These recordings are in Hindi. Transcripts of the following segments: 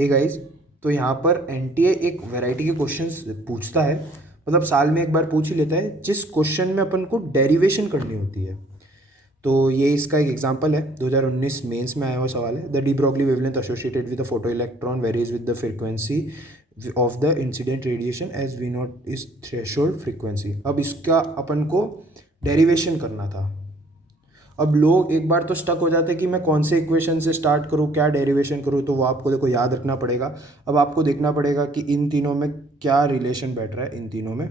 हे गाइस, तो यहाँ पर एनटीए एक वैरायटी के क्वेश्चंस पूछता है, मतलब साल में एक बार पूछ ही लेता है, जिस क्वेश्चन में अपन को डेरिवेशन करनी होती है। तो ये इसका एक एग्जांपल है, 2019 मेंस में आया हुआ सवाल है। The de Broglie wavelength associated with the photo electron varies with the frequency of the incident radiation as V naught is threshold frequency. अब इसका अपन को डेरिवेशन करना था। अब लोग एक बार तो स्टक हो जाते हैं कि मैं कौन से इक्वेशन से स्टार्ट करूँ, क्या डेरिवेशन करूँ। तो वो आपको देखो याद रखना पड़ेगा। अब आपको देखना पड़ेगा कि इन तीनों में क्या रिलेशन बैठ रहा है इन तीनों में।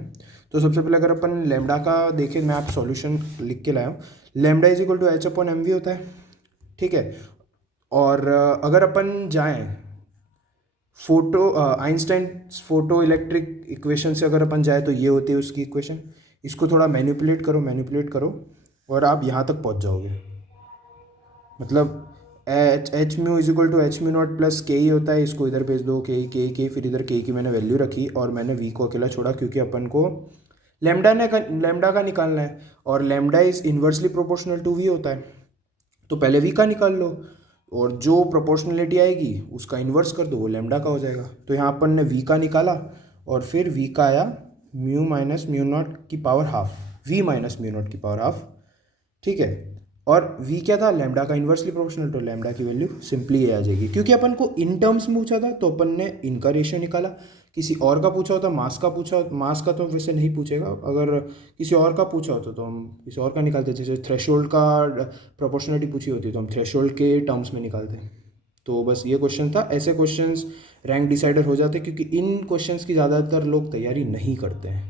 तो सबसे पहले अगर अपन लेमडा का देखें, मैं आप सॉल्यूशन लिख के लाया हूँ। Lambda is equal to H upon M V होता है, ठीक है। और अगर अपन जाएँ photo Einstein photo electric equation से अगर अपन जाए तो ये होती है उसकी इक्वेशन। इसको थोड़ा मैनिपुलेट करो और आप यहाँ तक पहुँच जाओगे। मतलब H mu is equal to H mu naught plus K ही होता है। इसको इधर भेज दो, के फिर इधर के की मैंने वैल्यू रखी और मैंने वी को अकेला छोड़ा, क्योंकि अपन को लेमडा का निकालना है और lambda is inversely proportional to V होता है। तो पहले वी का निकाल लो और जो प्रोपोर्शनलिटी आएगी उसका इन्वर्स कर दो, वो लेमडा का हो जाएगा। तो यहाँ अपन ने वी का निकाला और फिर वी का आया म्यू माइनस म्यू नॉट की power half, V minus mu naught की पावर हाफ, ठीक है। और v क्या था, लैम्डा का इन्वर्सली प्रोपोर्शनल, तो लैम्डा की वैल्यू सिंपली ये आ जाएगी। क्योंकि अपन को इन टर्म्स में पूछा था तो अपन ने इनका रेशियो निकाला। किसी और का पूछा होता, मास का तो वैसे नहीं पूछेगा। अगर किसी और का पूछा होता तो हम किसी और का निकालते, जैसे थ्रेशोल्ड का प्रोपोर्शनलिटी पूछी होती तो हम थ्रेशोल्ड के टर्म्स में निकालते। तो बस ये क्वेश्चन था। ऐसे क्वेश्चंस रैंक डिसाइडर हो जाते क्योंकि इन क्वेश्चंस की ज़्यादातर लोग तैयारी नहीं करते हैं।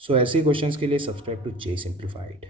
सो ऐसे क्वेश्चंस के लिए सब्सक्राइब टू जे सिंप्लीफाइड।